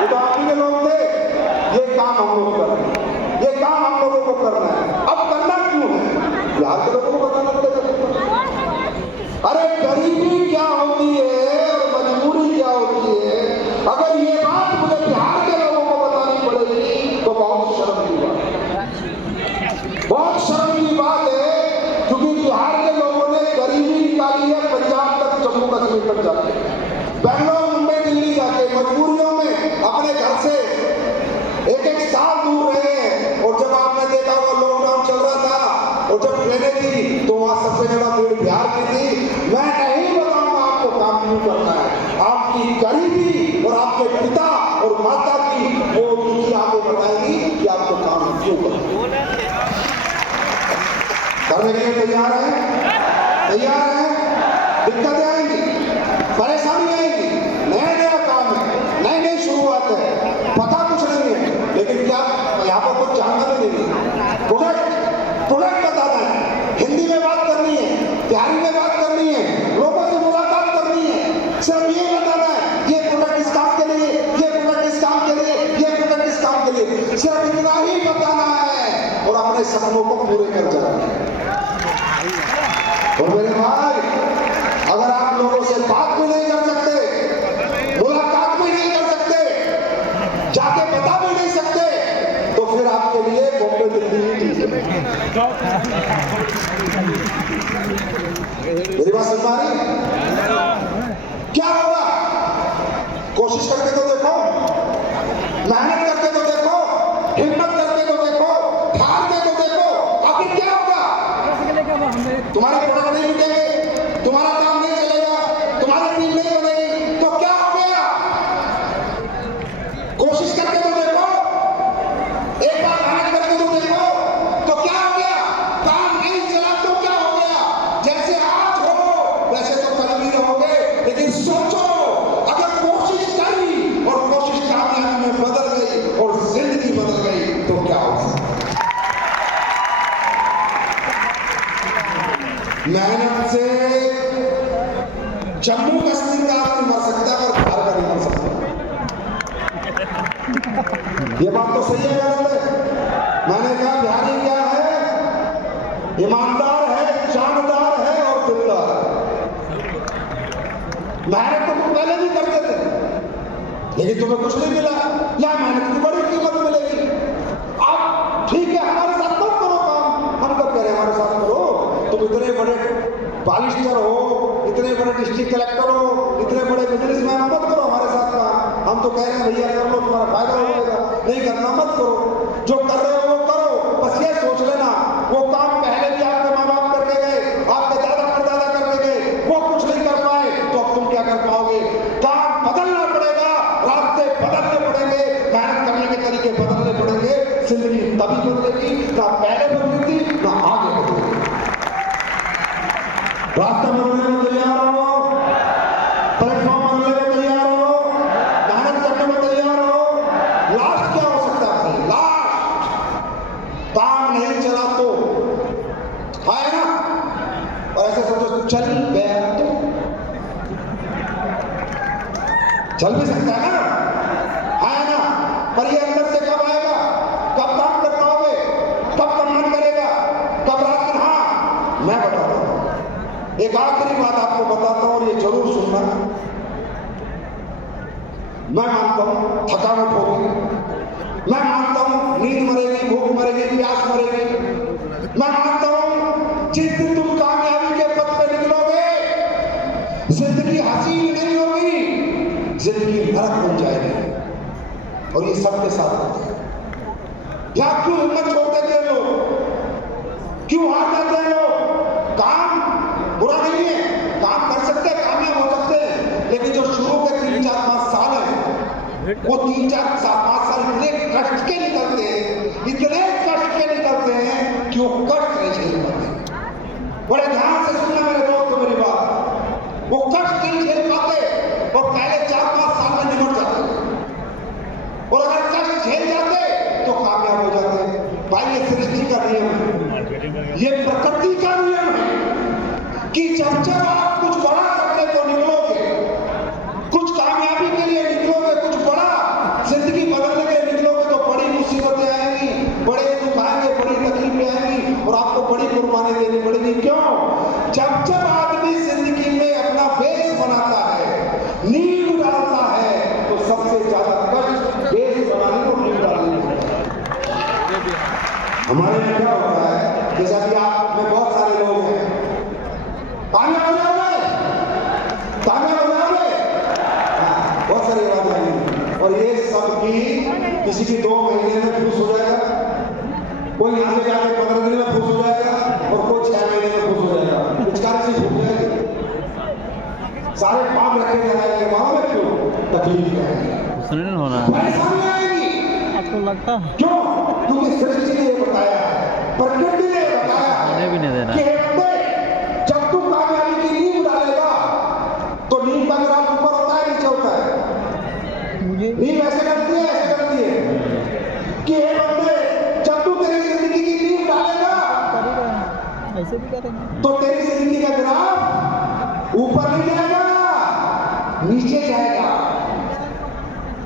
ये तो आप ही के लोग थे। ये काम हम लोग कर रहे हैं, ये काम हम लोगों को करना है। अब करना क्यों है? बिहार के लोगों को बताना पड़ेगा। अरे गरीबी क्या होती है और मजबूरी क्या होती है, अगर ये बात मुझे बिहार के लोगों को बतानी पड़ेगी तो बहुत शर्म की बात है, बहुत शर्म की बात है। क्योंकि बिहार के लोगों ने गरीबी निकाली है पंजाब तक, जम्मू कश्मीर तक जाके, बेंगलोर, मुंबई, दिल्ली जाके, मजबूरियों में अपने घर से एक साल दूर रहे हैं। और जब आपने देखा वो लॉकडाउन चल रहा था और जब ट्रेनें थी तो वहां सबसे ज्यादा भीड़ बिहार की थी। मैं नहीं बताऊंगा आपको काम क्यों करना है, आपकी गरीबी और आपके पिता और माता की वो दुखी आगे बताएगी कि आपको काम क्यों करना है। करने के लिए तैयार है? तैयार है? दिक्कतें आएंगी, परेशानी आएगी, नया नया काम है, नई नई शुरुआत है, पता कुछ नहीं है, लेकिन क्या यहाँ पर कुछ जानना भी नहीं है। प्रोडक्ट बताना है, हिंदी में बात करनी है, प्यारी में बात करनी है, लोगों से मुलाकात करनी है, सिर्फ ये बताना है ये प्रोडक्ट इस काम के लिए, ये प्रोडक्ट इस काम के लिए, ये प्रोडक्ट इस काम के लिए, सिर्फ इतना ही बताना है और अपने सपनों को पूरे कर जाना है। और मेरे भाई, अगर आप लोगों से बात भी नहीं कर सकते, मुलाकात भी नहीं कर सकते, जाके बता भी नहीं सकते, तो फिर आपके लिए बॉम्बे दिल्ली ही ठीक है। मेरी बात समझ में आ रही है? क्या होगा? कोशिश करके तो देखो, मेहनत करके तो देखो, हिम्मत करके तो देखो, हार के तो देखो, आखिर क्या होगा? तुम्हारे प्रोडक्ट नहीं बिकेंगे, तुम्हारा काम नहीं चलेगा, तुम्हारी टीम नहीं बनेगी, तो क्या हो गया? कोशिश करके तो देखो, एक बार मेहनत करके तो देखो, तो क्या हो गया? काम नहीं चला तो क्या हो गया? जैसे आज हो वैसे तो कल भी रहोगे, लेकिन सोचो, अगर कोशिश करी और कोशिश कामयाबी में बदल गई और जिंदगी बदल गई तो क्या होगा? मेहनत से जम्मू कश्मीर का आदमी मर सकता है और बिहार का नहीं मर सकता। ये बात तो सही है गलत है? मैंने कहा बिहारी क्या है? ईमानदार है, जानदार है और दिलदार है। मेहनत तो तुम पहले भी करते थे, लेकिन तुम्हें कुछ नहीं मिला, या मेहनत की बड़ी कीमत मिलेगी। अब ठीक है, हमारे साथ मत करो काम, हम कब कह रहे हैं हमारे साथ करो? तुम इतने बड़े बालिस्टर हो, इतने बड़े डिस्ट्रिक्ट कलेक्टर हो, इतने बड़े बिजनेसमैन, मत करो हमारे साथ काम। हम तो कह रहे हैं भैया कर लो, तुम्हारा फायदा हो जाएगा, नहीं करना मत करो, जो कर रहे हो वो करो। बस ये सोच लेना, वो काम पहले भी आपके माँ बाप करके गए, आपके दादा परदादा करके गए, वो कुछ नहीं कर पाए, तो अब तुम क्या कर पाओगे? काम बदलना पड़ेगा, रास्ते बदलने पड़ेंगे, मेहनत करने के तरीके बदलने पड़ेंगे, जिंदगी तभी बदलेगी, ना पहले बदली थी ना आगे बदलेगी। रास्ता बदलने में तैयार हो, प्लेटफॉर्म बदलने में तैयार हो, मेहनत करने में तैयार हो। लास्ट क्या हो सकता है? लास्ट काम नहीं चला तो है ना, और ऐसे सोचो चल गया तो चल भी सकता है ना, पर ये अंदर से कब आएगा? कब काम कर पाओगे? कब मन करेगा? कब रात दिन? हाँ, मैं बताता हूं, एक आखिरी बात आपको बताता हूं और ये जरूर सुनना। मैं मानता हूं थकावट होगी, मैं मानता हूं नींद मरेगी, भूख मरेगी, प्यास मरेगी, मैं मानता हूं जिस दिन तुम कामयाबी के पथ पे निकलोगे जिंदगी हसीन नहीं होगी, जिंदगी नरक बन जाएगी। और ये सबके साथ होता है। या क्यों हिम्मत छोड़ देते हैं लोग? क्यों हार जाते हैं लोग? काम बुरा नहीं है, काम कर सकते हैं, कामयाब हो सकते हैं, लेकिन जो शुरू के 3 वो 3, 4, 5 साल इतने कष्ट के निकलते हैं, इतने कष्ट के निकलते हैं कि वो कष्ट नहीं झेल पाते। बड़े ध्यान से सुनना मेरे दोस्त मेरी बात, वो कष्ट नहीं झेल पाते और पहले 4-5 साल में निमट जाते, और अगर कष्ट झेल जाते तो कामयाब हो जाते। भाई ये सृष्टि का नियम है, ये प्रकृति का नियम है कि जब जब आप कुछ बड़ा करने को निकलोगे, कुछ कामयाबी के लिए निकलोगे, कुछ बड़ा जिंदगी बदलने के लिए निकलोगे, तो बड़ी मुसीबतें आएंगी, बड़े दुख आएंगे, बड़ी तकलीफें आएंगी और आपको बड़ी कुर्बानी देनी पड़ेगी। क्यों? जब जब आदमी जिंदगी में अपना बेस बनाता है, नींव डालता है, तो सबसे ज्यादा कष्ट बेस बनाने को नींव डालने को। हमारे यहाँ क्या होता है, जैसा कि आप में बहुत सारे लोग हैं, कामयाब हो जाओगे, कामयाब हो जाओगे, बहुत सारी बातें आएंगी, और ये सब की किसी की 2 महीने में खुश हो जाएगा, कोई यहाँ से जाके 15 दिन में खुश हो जाएगा, और कोई 6 महीने में खुश हो जाएगा। पिचकारी से भूल जाएगी, सारे पाप रखे जाएंगे, मालूम है क्यों? तकलीफ आएगी, परेशानी आएगी। आपको लगता है क्यों? क्योंकि सृष्टि ने ये बताया है, प्रकृति ने बताया है भी नहीं देना। कि जब तू कामयाबी की नींव डालेगा, तो नींव का ग्राफ ऊपर होता है नीचे होता है? नींव ऐसे करती है, ऐसे करती है कि हे बंदे, जब तू तेरी जिंदगी की नींव डालेगा, ऐसे भी करेंगे तो तेरी जिंदगी का ग्राफ ऊपर नहीं जाएगा, नीचे जाएगा।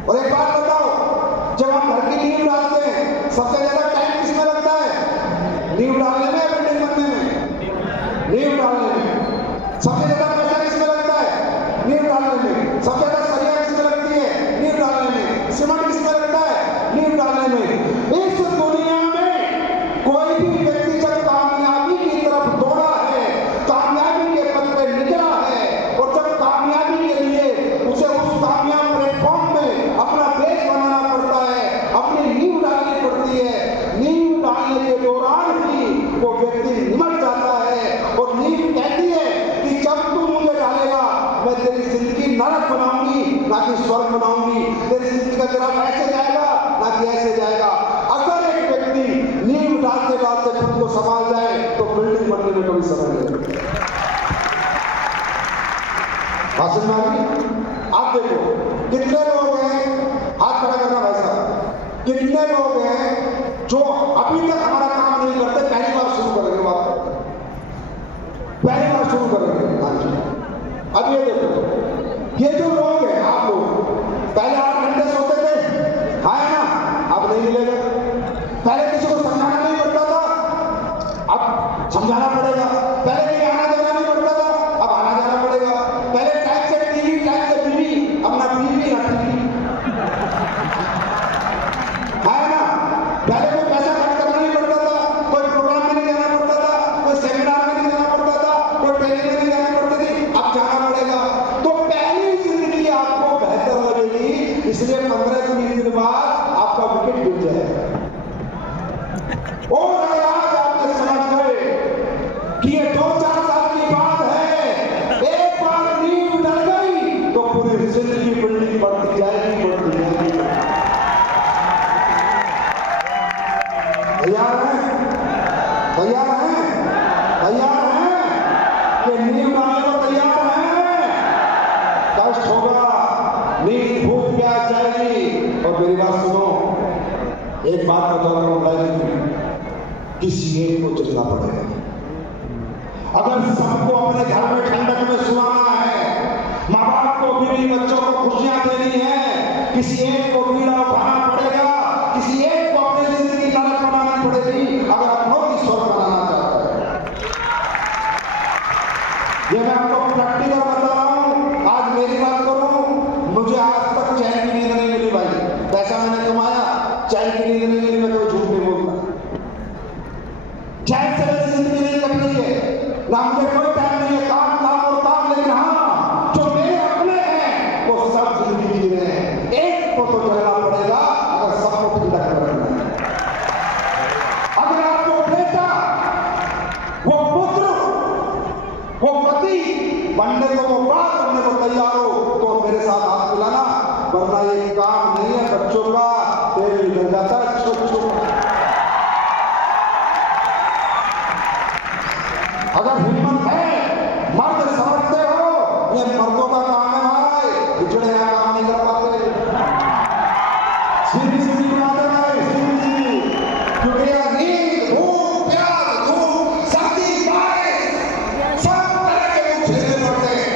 और एक बात बताओ, जब हम घर की नींव डालते हैं, सबसे ज्यादा टाइम किसमें लगता है? नींव डालने में, बिल्डिंग बनने में? नींव डालने में। सबसे ज्यादा पैसा किसमें लगता है? नींव डालने में। सबसे ज्यादा सरिया किसमें लगती है? नींव डालने में। सीमेंट किसमें लगता है? नींव डालने में। इस दुनिया में कोई भी व्यक्ति जब कामयाबी की तरफ दौड़ा है, कामयाबी के पथ पे निकला है, और जब कामयाबी के लिए उसे उस कामयाब प्लेटफॉर्म में अपना बेस बनाना पड़ता है, अपनी नींव डालनी पड़ती है, नींव डालने के दौरान ही वो व्यक्ति निमट जाता है, और नींव कहती है कि जब तू मुझे डालेगा, मैं तेरी जिंदगी नरक बनाऊंगी, ना कि स्वर्ग बनाऊंगी। तेरी जिंदगी का ग्राफ ऐसे जाएगा, ना कि ऐसे जाएगा। अगर एक व्यक्ति नींव डालते डालते खुद को संभाल जाए, तो बिल्डिंग बनने में कभी समय नहीं लगेगा। भाषण में आप देखो, कितने लोग हैं, हाथ खड़ा करना भाई साहब, कितने लोग हैं जो अभी तक हमारा काम नहीं करते, पहली बार शुरू करेंगे, बात पहली बार शुरू करेंगे। हाँ जी, अब ये देखो, ये जो लोग हैं, आप लोग पहले 8 घंटे सोते थे, हाँ है ना? अब नहीं मिलेगा। पहले किसी को समझाना नहीं पड़ता था, अब समझाना पड़ेगा। पहले कहीं आना जाना नहीं पड़ता था, अब आना जाना पड़ेगा। पहले टाइम से टीवी, टाइम से बीवी, अब ना बीवी ना टीवी, है ना? पहले कोई पैसा खर्च करना नहीं पड़ता था, कोई प्रोग्राम में नहीं जाना पड़ता था, कोई सेमिनार में नहीं जाना पड़ता था, कोई ट्रेनिंग में नहीं जाना पड़ती थी, अब जाना पड़ेगा। तो पहली जिंदगी आपको बेहतर लगेगी, इसलिए 15-20 दिन बाद आपका विकेट गिर जाएगा। और अगर आज आपने समझ गए कि ये 2-4 साल की बात है, एक बार नींव डल गई तो पूरी जिंदगी बिल्डिंग बढ़ती जाएगी, बढ़ती जाएगी। तैयार हैं? तैयार हैं? तैयार हैं? ये नींव डालने को तैयार हैं? कष्ट होगा, नींद भूख प्यास जाएगी। और मेरी बात सुनो, एक बात बताता हूँ भाई, किसी एक को चलना पड़ेगा। अगर सबको अपने घर में ठंडक में सुलाना है, माँ बाप को, बीवी बच्चों को खुशियां देनी है, किसी एक को पीड़ा उठाना पड़ेगा, किसी एक को अपनी जिंदगी नरक बनानी पड़ेगी, अगर अपनों की स्वर्ग बनाना चाहता है। ये मैं आपको प्रैक्टिकल बता रहा हूँ। आज मेरी बात करूँ, मुझे आज तक चैन की नींद नहीं मिली भाई। पैसा मैंने कमाया, चैन की नींद नहीं मिली, मैं कोई झूठ नहीं बोलता। चैन से मेरी जिंदगी नहीं कट रही है, ना मुझे कोई टाइम नहीं है, काम काम और काम। लेकिन हाँ, जो मेरे अपने हैं वो सब जिंदगी जी रहे हैं। एक को तो चलना पड़ेगा, अगर सबको ठंडक करना है। अगर आपको बेटा, वो पुत्र, वो पति बनने को, वो बात बनने को तैयार हो, तो मेरे साथ हाथ मिलाना। वरना ये काम नहीं है बच्चों का, तेल निकल जाता है छोट छोट। अगर हिम्मत है, मर्द समझते हो, ये मर्दों का काम है भाई, बिछड़े यहाँ काम नहीं कर पाते। सीधी सीधी बनाते भाई, सीधी सीधी, क्योंकि यार नींद, भूख, प्यास, धूप, सर्दी, बारिश, सब तरह के दुख झेलने पड़ते हैं,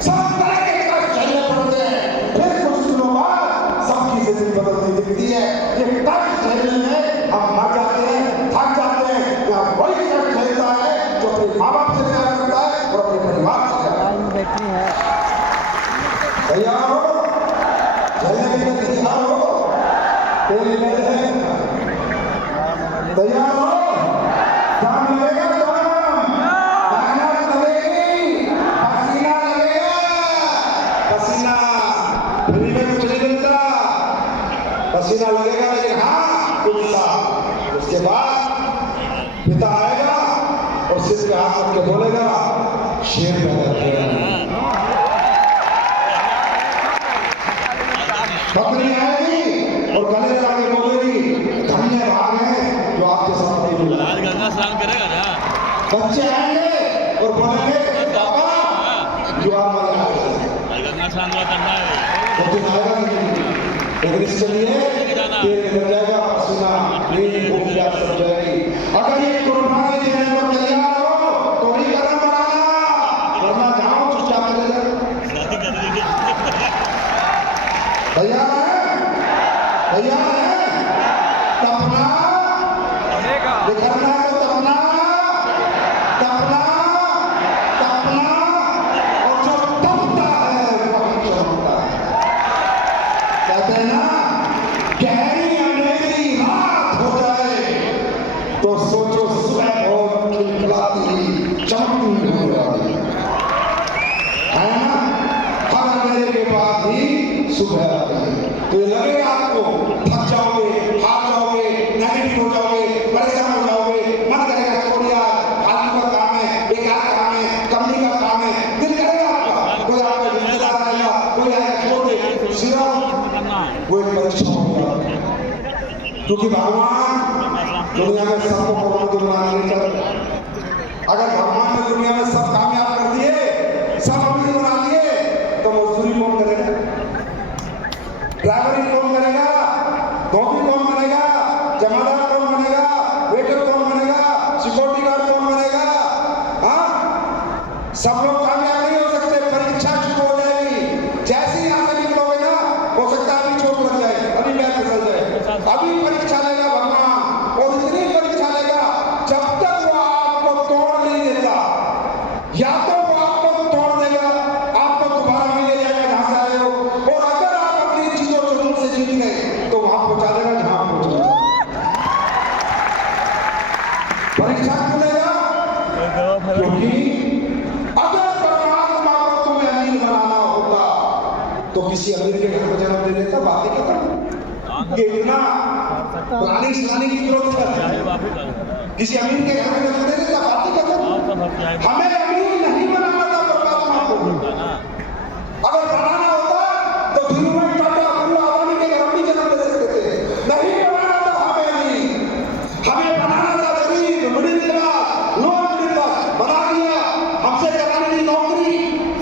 सब तरह के कष्ट झेलने पड़ते हैं। फिर कुछ दिनों बाद सबकी जिंदगी बदलती दिखती है। ये कष्ट झेलने में हम मर जाते हैं, थक जाते हैं, या वही कष्ट झेलता है जो अपने माँ बाप से प्यार करता है और अपने परिवार से प्यार करता है। बैटरी है। तैयार हो? झेलने के लिए तैयार हो? तेल निकल जाएगा। तैयार हो? जाम लगेगा, जाम, मेहनत लगेगी, पसीना लगेगा, पसीना फ्री में कुछ नहीं मिलता, पसीना लगेगा, लेकिन हाँ उत्साह। उसके बाद पिता आएगा और सिर पे हाथ रख के बोलेगा, शेर पैदा किया। पत्नी आएगी और गले लगा के बोलेगी, धन्य भाग है जो आपके साथ नहीं मिला। आज गंगा स्नान करेगा ना। बच्चे आएंगे और बोलेंगे, पापा यू आर माय आइडल। आज गंगा स्नान करना है। वो दिन आएगा नहीं, लेकिन इसके लिए तेल निकल जाएगा, पसीना, नींद, भूख, प्यास सब जाएगी। अगर ये कुर्बानी देने को तैयार हो तो भी कदम बढ़ाना, वरना जाओ चुपचाप चले जाओ। तैयार है? तैयार है? तपना, निखरना है तो तपना, तपना, तपना, और जो तपता है वही चमकता है। कहते हैं ना, गहरी अंधेरी रात हो जाए तो सोचो सुबह और खिलखिलाती चमकती हो जाती है ना। हर अंधेरे के बाद ही सुबह आती है। तो ये लगेगा आपको थक जाओगे, हार जाओगे, नेगेटिव हो जाओगे, परेशान हो जाओगे, मन करेगा छोड़ यार, फालतू का काम है, बेकार काम है, कमली का काम है, दिल करेगा आपका, कोई आपका रिश्तेदार आएगा, कोई आएगा छोड़ दे, सिर्फ वो एक परीक्षा होगी। क्योंकि भगवान दुनिया में सबको करोड़पति बनाने नहीं चाहते। अगर भगवान ने दुनिया में सब कामयाब कर दिए, सब अमीर बना दिए, तो मजदूरी कौन करेगा? ड्राइवरी कौन करेगा? धोबी कौन बनेगा? जमादार कौन बनेगा? वेटर कौन बनेगा? सिक्योरिटी गार्ड कौन बनेगा? हाँ, सब लोग कामयाब नहीं हो सकते। परीक्षा शुरू हो जाएगी, जैसे ही यहाँ से निकलोगे ना, हो सकता है अभी चोट लग जाए, अभी पैर फिसल जाए, अभी परीक्षा लेगा भगवान, और इतनी परीक्षा लेगा जब तक वो आपको तोड़ नहीं देता। या तो वो आपको तोड़ देगा, आपको दोबारा मिल जाएगा जहां से आए हो, और अगर आप अपनी चीजों जुनून से जीत गए तो वहां पहुंचा देगा जहां पहुंचना है। परीक्षा क्यों लेगा? क्योंकि अगर परमात्मा को तुम्हें अमीर बनाना होता तो किसी अमीर के घर में जन्म दे देता, बात ही खत्म। ये इतना प्लानिंग श्लानिंग की जरूरत है? किसी अमीर के घर में जन्म दे देता, बात ही खत्म। हमें अमीर नहीं बनाना था परमात्मा को। अगर बनाना होता तो धीरूभाई टाटा, बिरला, अदानी के घर में जन्म दे सकते थे। नहीं बनाना था हमें अमीर, हमें बनाना था गरीब, middle class, lower middle class, बना दिया। हमसे कराने की नौकरी,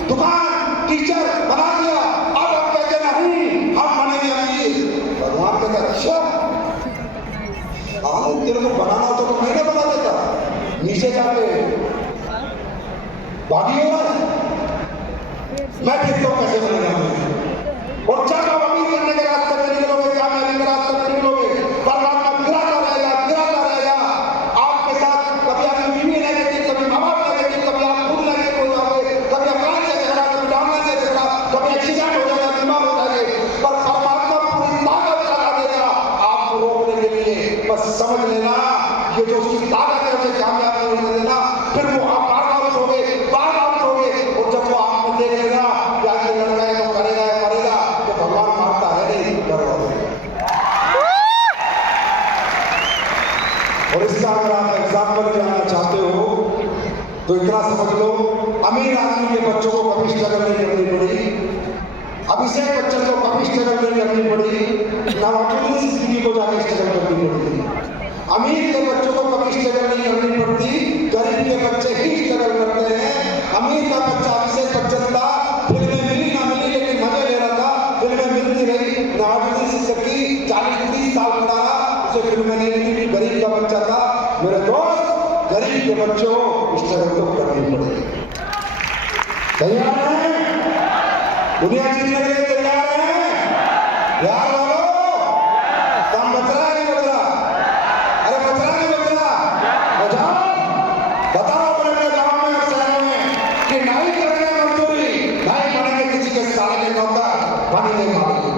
दुकान, टीचर बना दिया। अब हम कहते नहीं, हम बनेंगे अमीर। भगवान कहता अच्छा, तेरे को बनाना होता तो मैं बना देता, नीचे जाके बागी हो रहा है, मैं देखता हूं कैसे बनेगा। और जब आप अमीर करने के रास्ते में निकलोगे, कामयाबी के रास्ते में निकलोगे, परमात्मा गिराता रहेगा आपके साथ। कभी आपकी बीवी नेगेटिव, कभी माँ बाप नेगेटिव, कभी आप खुद नेगेटिव हो जाओगे, कभी अकाल से झगड़ा, कभी डालने से झगड़ा, कभी एक्सीडेंट हो जाएगा, बीमार हो जाएंगे, पर परमात्मा पूरी ताकत लगा देगा आपको रोकने के लिए। बस समझ लेना, ये जो उसकी ताकत है उसे कामयाब नहीं होने देना। फिर वो आप बार बार उठोगे, और जब वो आप में देख लेगा क्या ये लड़का है तो करेगा, तो भगवान मारता है नहीं, डर और इसका अगर आप एग्जाम्पल जानना चाहते हो तो इतना समझ लो, अमीर आदमी के बच्चों को कभी स्ट्रगल नहीं करनी पड़ी। अभिषेक बच्चन को कभी स्ट्रगल नहीं करनी पड़ी, नवाजुद्दीन सिद्दीकी को जाके स्ट्रगल करनी पड़ी। अमीर के बच्चों को कभी स्ट्रगल नहीं करनी पड़ती, गरीब के बच्चे ही स्ट्रगल करते हैं। अमीर का बच्चा अभिषेक बच्चन था, फिल्में मिली ना मिली लेकिन मजे ले रहा था, फिल्में मिलती रही। नवाजुद्दीन सिद्दीकी 40-30 साल पढ़ा रहा, उसे फिल्में नहीं मिली, गरीब का बच्चा था। मेरे दोस्त, गरीब के बच्चों स्ट्रगल तो करनी पड़ेगी। तैयार हैं? दुनिया जीतने के लिए तैयार हैं? यार बोलो, काम बच रहा है नहीं बच रहा? अरे बच रहा नहीं बच रहा? बचाओ, बताओ अपने गांव में और शहरों में कि नहीं करेंगे मजदूरी, नहीं बनेंगे किसी के साले के नौकर, बनेंगे मालिक।